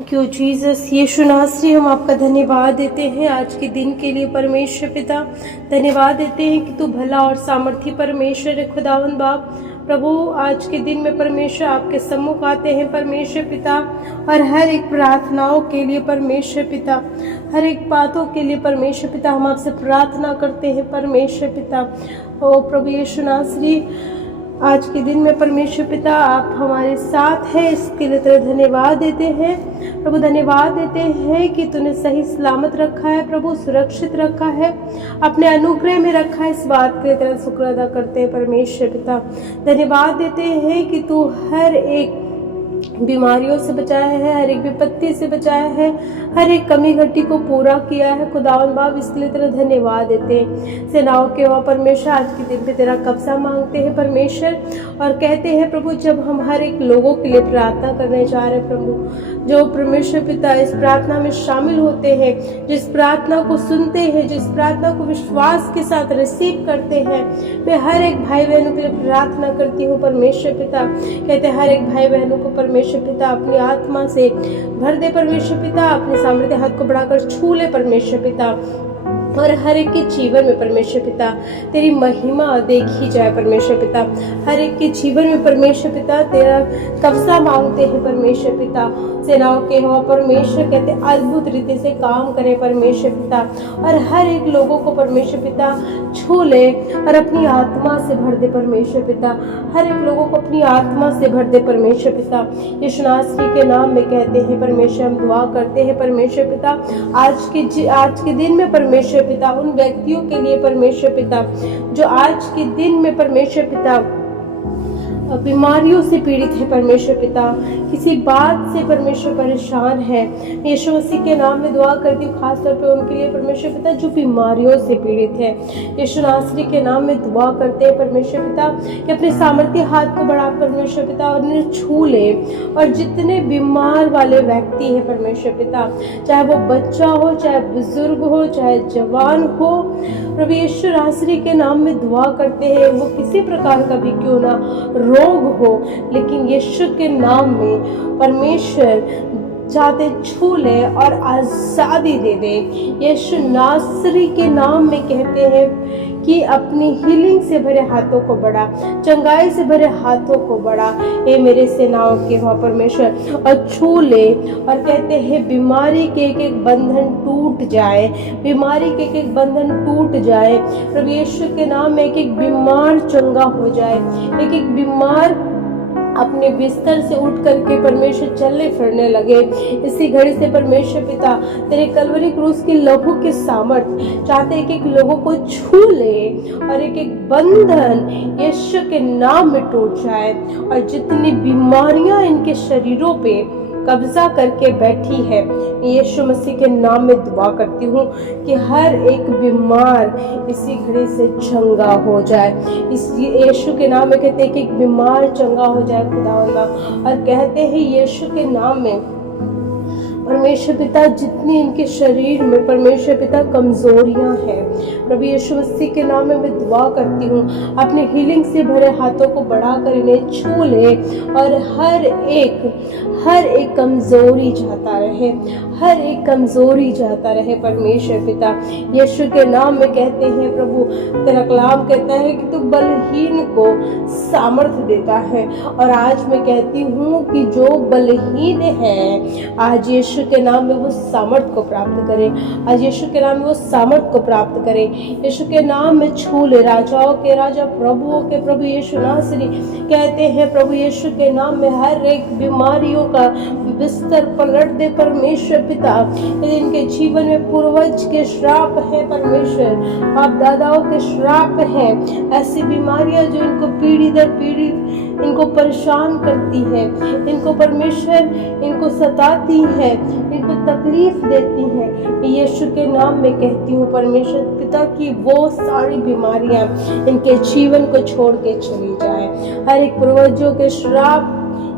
क्यों जीसस यीशु नासरी, हम आपका धन्यवाद देते हैं आज के दिन के लिए। परमेश्वर पिता, धन्यवाद देते हैं कि तू भला और सामर्थी परमेश्वर है। खुदावंद बाप प्रभु, आज के दिन में परमेश्वर आपके सम्मुख आते हैं परमेश्वर पिता, और हर एक प्रार्थनाओं के लिए परमेश्वर पिता, हर एक बातों के लिए परमेश्वर पिता हम आपसे प्रार्थना करते हैं परमेश्वर पिता। ओ प्रभु यीशु नासरी, आज के दिन में परमेश्वर पिता आप हमारे साथ हैं, इसके लिए तेरा धन्यवाद देते हैं प्रभु। धन्यवाद देते हैं कि तूने सही सलामत रखा है प्रभु, सुरक्षित रखा है, अपने अनुग्रह में रखा है। इस बात के लिए तेरा शुक्र अदा करते हैं परमेश्वर पिता। धन्यवाद देते हैं कि तू हर एक बीमारियों से बचाया है, हर एक विपत्ति से बचाया है, हर एक कमी घटी को पूरा किया है खुदावन बाप, इसके लिए तेरा धन्यवाद देते हैं। सेनाओं के वहाँ परमेश्वर आज के दिन पे तेरा कब्जा मांगते हैं परमेश्वर, और कहते हैं प्रभु जब हम हर एक लोगों के लिए प्रार्थना करने जा रहे हैं प्रभु, जो परमेश्वर पिता इस प्रार्थना में शामिल होते हैं, जिस प्रार्थना को सुनते हैं, जिस प्रार्थना को विश्वास के साथ रिसीव करते हैं, मैं हर एक भाई बहनों के लिए प्रार्थना करती हूँ परमेश्वर पिता। कहते हैं हर एक भाई बहनों को परमेश्वर पिता अपनी आत्मा से भर दे परमेश्वर पिता, अपने सामर्थ्य हाथ को बढ़ाकर छू ले परमेश्वर पिता, और हर एक के जीवन में परमेश्वर पिता तेरी महिमा देखी जाए परमेश्वर पिता। हर एक के जीवन में परमेश्वर पिता तेरा कब्जा मांगते हैं परमेश्वर पिता। सेनाओं के हो परमेश्वर कहते अद्भुत रीति से काम करे परमेश्वर पिता, और हर एक लोगों को परमेश्वर पिता छू ले और अपनी आत्मा से भर दे परमेश्वर पिता। हर एक लोगों को अपनी आत्मा से भर दे परमेश्वर पिता। यीशु नासरी के नाम में कहते हैं परमेश्वर, हम दुआ करते हैं परमेश्वर पिता आज के दिन में परमेश्वर पिता, उन व्यक्तियों के लिए परमेश्वर पिता जो आज के दिन में परमेश्वर पिता बीमारियों से पीड़ित है परमेश्वर पिता, किसी बात से परमेश्वर परेशान है, यीशु मसीह के नाम में दुआ करती हूँ खास तौर पे उनके लिए परमेश्वर पिता जो बीमारियों से पीड़ित है। यीशु नासरी के नाम में दुआ करते हैं परमेश्वर पिता कि अपने सामर्थ्य हाथ को बढ़ा परमेश्वर पिता और उन्हें छू ले, और जितने बीमार वाले व्यक्ति हैं परमेश्वर पिता, चाहे वो बच्चा हो, चाहे बुजुर्ग हो, चाहे जवान हो, प्रभु यीशु नासरी के नाम में दुआ करते हैं, वो किसी प्रकार का भी क्यों ना रोग हो, लेकिन यीशु के नाम में परमेश्वर चाहते छू ले और आज़ादी दे दे। यीशु नासरी के नाम में कहते हैं कि अपनी हीलिंग से भरे हाथों को बढ़ा, चंगाई से भरे हाथों को बढ़ा हे मेरे सेनाओं के वहाँ परमेश्वर, और छू ले, और कहते हैं बीमारी के एक एक बंधन टूट जाए, बीमारी के एक एक बंधन टूट जाए प्रभु यीशु के नाम में। एक एक बीमार चंगा हो जाए, एक एक बीमार अपने बिस्तर से उठ करके परमेश्वर चलने फिरने लगे। इसी घड़ी से परमेश्वर पिता तेरे कलवरी क्रूस की लहू के सामर्थ चाहते एक एक लोगों को छू ले, और एक एक बंधन यीशु के नाम में टूट जाए, और जितनी बीमारियां इनके शरीरों पे कब्जा करके बैठी है, यीशु मसीह के नाम में दुआ करती हूँ कि हर एक बीमार इसी घड़ी से चंगा हो जाए। इस यीशु के नाम में कहते हैं कि एक बीमार चंगा हो जाए खुदावंदा, और कहते हैं यीशु के नाम में परमेश्वर पिता जितनी इनके शरीर में परमेश्वर पिता कमजोरियां हैं, प्रभु यीशु मसीह के नाम में मैं दुआ करती हूँ अपने हीलिंग से भरे हाथों को बढ़ाकर इन्हें छू ले, और हर एक कमजोरी जाता रहे, हर एक कमजोरी जाता रहे परमेश्वर पिता। यीशु के नाम में कहते हैं प्रभु तेरा कलाम कहता है कि तू बलहीन को सामर्थ्य देता है, और आज मैं कहती हूँ कि जो बलहीन है आज यीशु के नाम में वो सामर्थ को प्राप्त करे, आज यीशु के नाम में वो सामर्थ को प्राप्त करे। यीशु के नाम में छू ले, राजाओं के राजा प्रभुओं के प्रभु यीशु नासरी कहते हैं प्रभु यीशु के नाम में हर एक बीमारियों का बिस्तर पलट दे परमेश्वर पिता। यदि इनके जीवन में पूर्वज के श्राप है परमेश्वर, बाप दादाओं के श्राप है, ऐसी बीमारियां जो इनको पीढ़ी दर पीढ़ी इनको परेशान करती है, इनको परमेश्वर इनको सताती है, इनको तकलीफ देती है, यीशु के नाम में कहती हूँ परमेश्वर पिता की वो सारी बीमारियां इनके जीवन को छोड़ के चली जाए। हर एक पूर्वजों के श्राप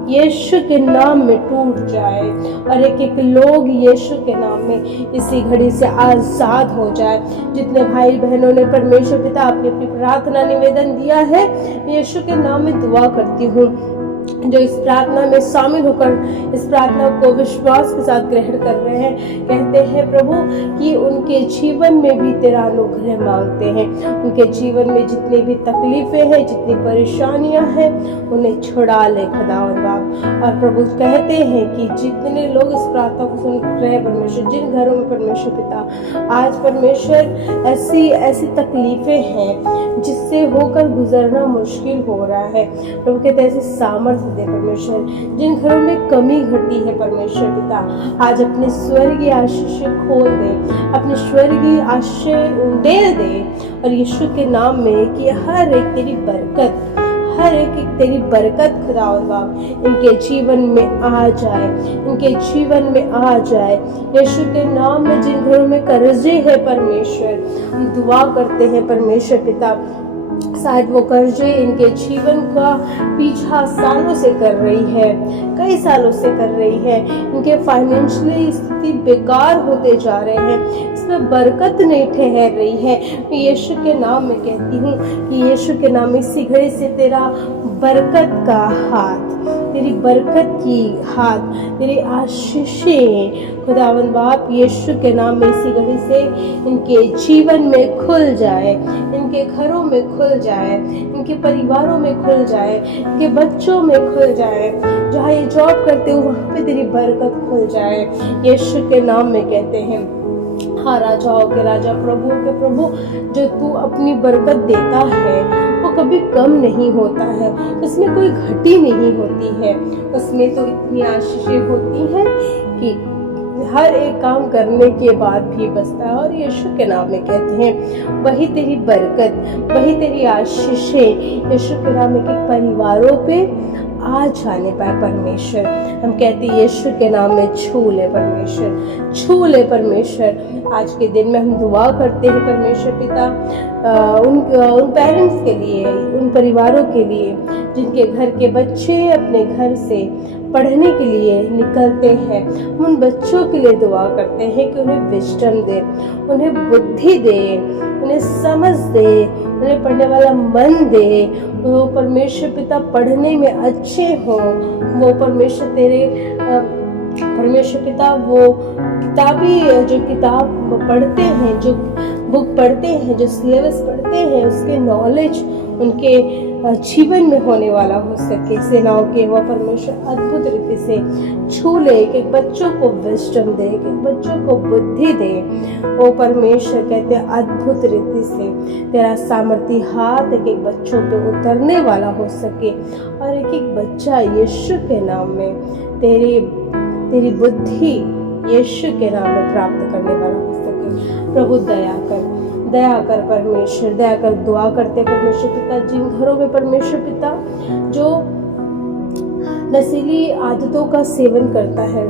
यीशु के नाम में टूट जाए, और एक एक लोग यीशु के नाम में इसी घड़ी से आजाद हो जाए। जितने भाई बहनों ने परमेश्वर पिता अपनी अपनी प्रार्थना निवेदन दिया है, यीशु के नाम में दुआ करती हूँ जो इस प्रार्थना में शामिल होकर इस प्रार्थना को विश्वास के साथ ग्रहण कर रहे हैं, कहते हैं प्रभु कि उनके जीवन में भी तेरा अनुग्रह मांगते हैं। उनके जीवन में जितनी भी तकलीफें हैं, जितनी परेशानियां हैं, उन्हें छुड़ा ले खुदावंद बाप। और प्रभु कहते हैं कि जितने लोग इस प्रार्थना को सुन रहे हैं परमेश्वर, जिन घरों में परमेश्वर पिता आज परमेश्वर ऐसी तकलीफें हैं जिससे होकर गुजरना मुश्किल हो रहा है, प्रभु कहते हैं ऐसी सामर्थ्य दे परमेश्वर। जिन घरों में कमी घटी है परमेश्वर पिता, आज अपने स्वर्गीय आशीष खोल दे, अपने स्वर्गीय आशीष उंडेल दे। और यीशु के नाम में कि हर एक तेरी बरकत खुदावंद बाप इनके जीवन में आ जाए, इनके जीवन में आ जाए। यीशु के नाम में जिन घरों में कर्जे है परमेश्वर, हम दुआ करते हैं परमेश्वर पिता, शायद वो कर्जे इनके जीवन का पीछा सालों से कर रही है, कई सालों से कर रही है, इनके फाइनेंशियली स्थिति बेकार होते जा रहे हैं, इसमें बरकत नहीं ठहर रही है। मैं यीशु के नाम में कहती हूँ कि यीशु के नाम में इसी घड़ी से तेरा बरकत का हाथ, तेरी बरकत की हाथ, तेरी आशीषें खुदावंद बाप यीशु के नाम में इसी घड़ी से इनके जीवन में खुल जाए, इनके घरों में खुल जाए, इनके परिवारों में खुल जाए, इनके बच्चों में खुल जाए, जहाँ ये जॉब करते हो वहाँ पे तेरी बरकत खुल जाए। यीशु के नाम में कहते हैं, हाँ राजाओं के राजा, प्रभुओं के प्रभु, जो तू अपनी बरकत देता है वो कभी कम नहीं होता है, उसमें कोई घटी नहीं होती है, उसमें तो इतनी आशीषें होती हैं कि हर एक काम करने के बाद भी बचता है। और यीशु के नाम में कहते हैं वही तेरी बरकत, वही तेरी आशीषें यीशु के नाम में कि परिवारों पे आ जाने पाए परमेश्वर। हम कहते हैं यीशु के नाम में छू ले परमेश्वर, छू ले परमेश्वर। आज के दिन में हम दुआ करते हैं परमेश्वर पिता उन पेरेंट्स के लिए, उन परिवारों के लिए जिनके घर के बच्चे अपने घर से पढ़ने के लिए निकलते हैं। उन बच्चों के लिए दुआ करते हैं कि उन्हें विजडम दे, उन्हें बुद्धि दे, उन्हें समझ दे, उन्हें पढ़ने वाला मन दे, वो परमेश्वर पिता पढ़ने में अच्छे हों, वो परमेश्वर तेरे परमेश्वर पिता वो जो किताब पढ़ते हैं, जो बुक पढ़ते हैं, जो सिलेबस पढ़ते हैं, उसके नॉलेज उनके जीवन में होने वाला हो सके। सेनाओं के वह परमेश्वर अद्भुत रीति से छू ले, एक बच्चों को विजडम दे, एक बच्चों को बुद्धि दे। वो परमेश्वर कहते हैं अद्भुत रीति से तेरा सामर्थी हाथ एक बच्चों पे उतरने वाला हो सके, और एक बच्चा यीशु के नाम में तेरी बुद्धि यीशु के नाम में प्राप्त करने वाला हो सके। प्रभु दया कर परमेश्वर, दया कर। दुआ करते परमेश्वर पिता जिन घरों में परमेश्वर पिता जो नशीली आदतों का सेवन करता है,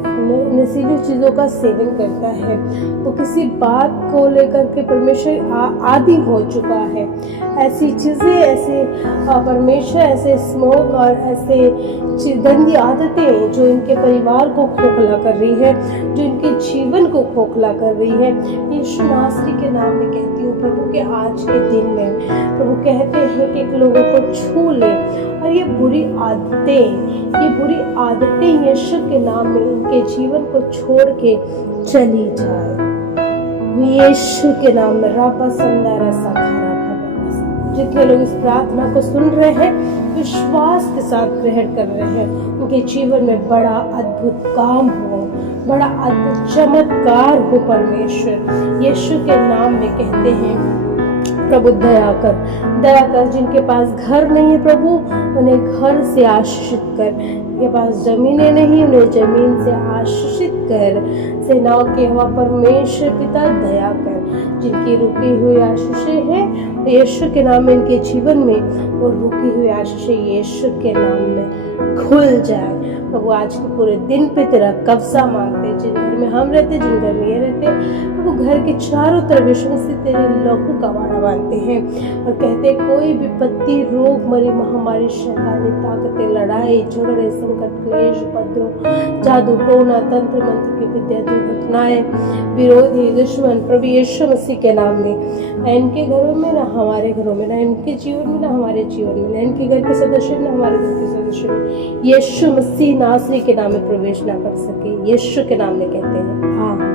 नशीली चीज़ों का सेवन करता है, वो किसी बात को लेकर के परमेश्वर आदी हो चुका है, ऐसी चीज़ें, ऐसे परमेश्वर ऐसे स्मोक और ऐसे गंदी आदतें जो इनके परिवार को खोखला कर रही है, जो इनके जीवन को खोखला कर रही है, यीशु नासरी के नाम में कहती हूँ प्रभु के आज के दिन में प्रभु कहते हैं कि लोगों को छू ले, और ये बुरी आदतें यीशु के नाम में इनके जीवन को छोड़ के चली जाए। यीशु के नाम में रापा संदारा साखारा। जितने लोग इस प्रार्थना को सुन रहे हैं, विश्वास के साथ ग्रहण कर रहे हैं, उनके जीवन में बड़ा अद्भुत काम हो, बड़ा अद्भुत चमत्कार हो परमेश्वर। यीशु के नाम में कहते हैं प्रभु दया कर। जिनके पास घर नहीं है प्रभु, उन्हें घर से आशीषित कर। जिनके पास जमीनें नहीं, उन्हें जमीन से आशीषित कर। सेनाओं के हवा परमेश्वर पिता दया कर। जिनकी रुकी हुई आशीषें हैं यीशु के नाम में इनके जीवन में, वो रुकी हुई आशीषें यीशु के नाम में खुल जाए। प्रभु आज के पूरे दिन पे तेरा कब्जा मांगते, जिन घर में हम रहते, जिन घर में ये रहते, कहते हैं वो घर के चारों तरफ यीशु मसीह तेरे लहू का वाड़ा बांधते हैं और कहते हैं कोई विपत्ति, रोग, मरी, महामारी, शैतानी ताकतें, लड़ाई झगड़े, संकट, क्लेश, उपद्रव, जादू, टोना, तंत्र मंत्र की विद्या, दुर्घटनाएं, विरोधी, दुश्मन प्रभु यीशु मसीह के नाम में ना इनके घरों में, ना हमारे घरों में, ना इनके जीवन में, ना हमारे जीवन में, ना इनके घर के सदस्य में, ना हमारे घर के सदस्य में, यीशु मसीह नासरी के नाम में प्रवेश ना कर सके। यीशु के नाम में कहते हैं आमीन।